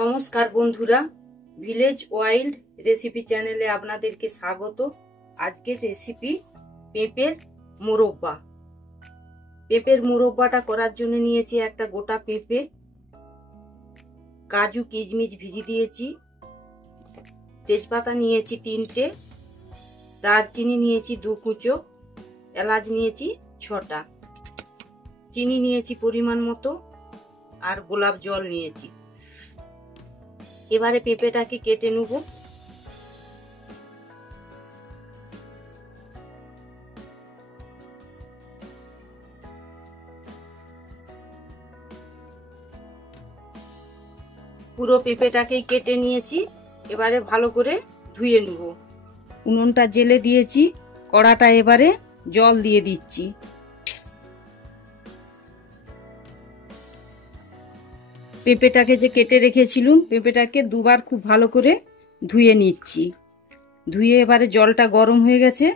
নমস্কার বন্ধুরা, village wild recipe চ্যানেলে আপনাদেরকে স্বাগত। আজকের রেসিপি পেঁপের মোরব্বা। পেঁপের মোরব্বাটা করার জন্য নিয়েছি একটা গোটা পেঁপে, কাজু কিশমিশ ভিজিয়ে দিয়েছি, তেজপাতা নিয়েছি 3টে, দারচিনি নিয়েছি 2 কুচো, এলাচ নিয়েছি 6টা, চিনি নিয়েছি পরিমাণ মতো, আর গোলাপ জল নিয়েছি। এবারে পেঁপেটাকে কেটে নেব। পুরো পেঁপেটাকেই কেটে নিয়েছি। এবারে ভালো করে ধুয়ে নেব। উনুনটা জেলে দিয়েছি, কড়াটা এবারে জল দিয়ে দিচ্ছি। পেঁপেটাকে যে কেটে রেখেছিলাম, পেঁপেটাকে দুবার খুব ভালো করে ধুয়ে নিচ্ছি। ধুয়ে এবারে জলটা গরম হয়ে গেছে,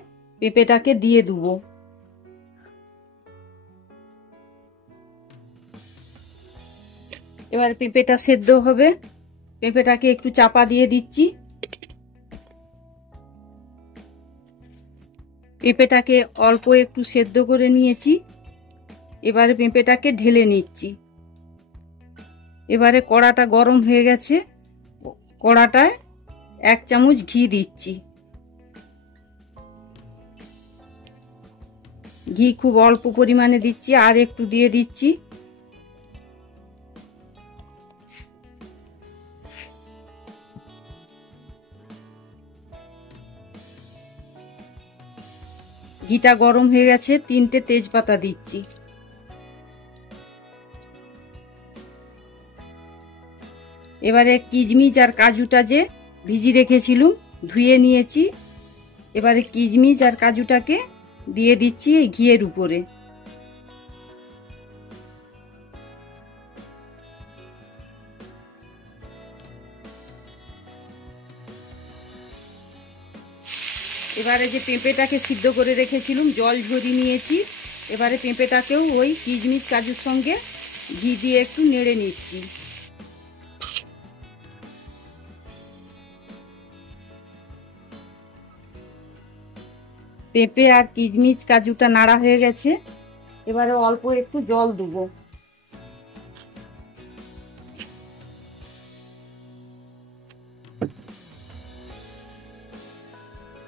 পেঁপেটাকে দিয়ে দেবো। এবার পেঁপেটা সেদ্ধ হবে, পেঁপেটাকে একটু চাপা দিয়ে দিচ্ছি। পেঁপেটাকে অল্প একটু সেদ্ধ করে নিয়েছি। এবারে পেঁপেটাকে ঢেলে নিচ্ছি। এবারে কড়াটা গরম হয়ে গেছে, কড়াটায় 1 চামচ ঘি দিচ্ছি। ঘি খুব অল্প পরিমাণে দিচ্ছি, আর একটু দিয়ে দিচ্ছি। ঘিটা গরম হয়ে গেছে, 3টে তেজপাতা দিচ্ছি। এবারে কিশমিশ আর কাজুটা যে ভিজিয়ে রেখেছিলাম, ধুয়ে নিয়েছি। এবারে কিশমিশ আর কাজুটাকে দিয়ে দিচ্ছি এই ঘিয়ের উপরে। এবারে যে পেঁপেটাকে সিদ্ধ করে রেখেছিলাম, জল ঝরিয়ে নিয়েছি। এবারে পেঁপেটাকেও ওই কিশমিশ কাজুর সঙ্গে ঘি দিয়ে একটু নেড়ে নিচ্ছি। পেঁপে আর কিশমিশ কাজুটা নাড়া হয়ে গেছে, এবারে অল্প একটু জল দেবো।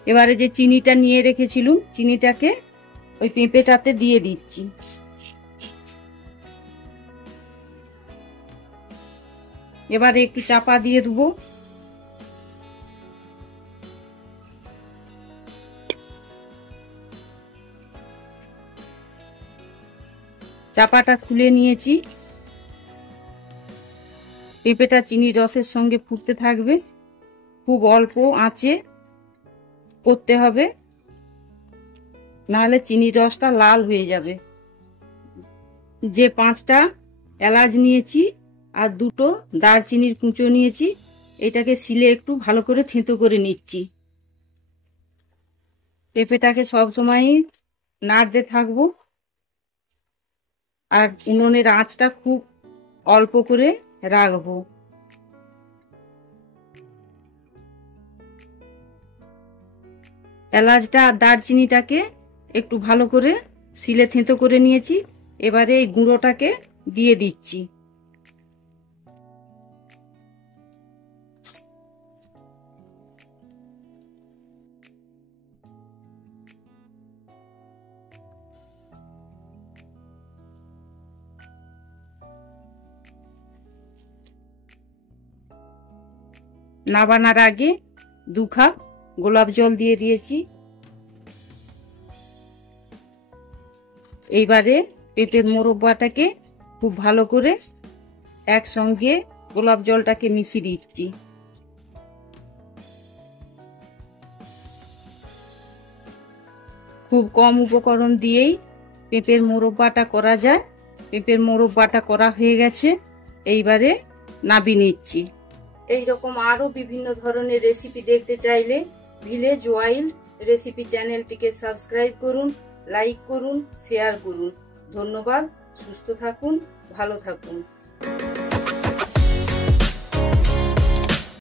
এবারে যে চিনিটা নিয়ে রেখেছিলাম, চিনিটাকে ওই পেঁপেটাতে দিয়ে দিচ্ছি। এবারে একটু চাপা দিয়ে দেবো। চাপাটা খুলে নিয়েছি। পেঁপেটা চিনির রসের সঙ্গে ফুটতে থাকবে, খুব অল্প আঁচে করতে হবে, নাহলে চিনির রসটা লাল হয়ে যাবে। যে 5টা এলাচ নিয়েছি আর 2টো দারচিনির কুঁচো নিয়েছি, এটাকে শিলে একটু ভালো করে থেঁতো করে নিচ্ছি। পেঁপেটাকে সবসময় নাড়তে থাকবো, আর উনুনের আঁচটা খুব অল্প করে রাখবো। এলাচটা আর দারচিনিটাকে একটু ভালো করে শিলে থেঁতো করে নিয়েছি। এবারে এই গুঁড়োটাকে দিয়ে দিচ্ছি। নাবানার আগে 2 কাপ গোলাপ জল দিয়ে দিয়েছি। এইবারে পেঁপের মোরব্বাটাকে খুব ভালো করে একসঙ্গে গোলাপ জলটাকে মিশিয়ে দিচ্ছি। খুব কম উপকরণ দিয়েই পেঁপের মোরব্বাটা করা যায়। পেঁপের মোরব্বাটা করা হয়ে গেছে, এইবারে নামিয়ে নিচ্ছি। এইরকম আরো বিভিন্ন ধরনের রেসিপি দেখতে চাইলে ভিলেজ ওয়াইল্ড রেসিপি চ্যানেলটিকে সাবস্ক্রাইব করুন, লাইক করুন, শেয়ার করুন। ধন্যবাদ। সুস্থ থাকুন, ভালো থাকুন।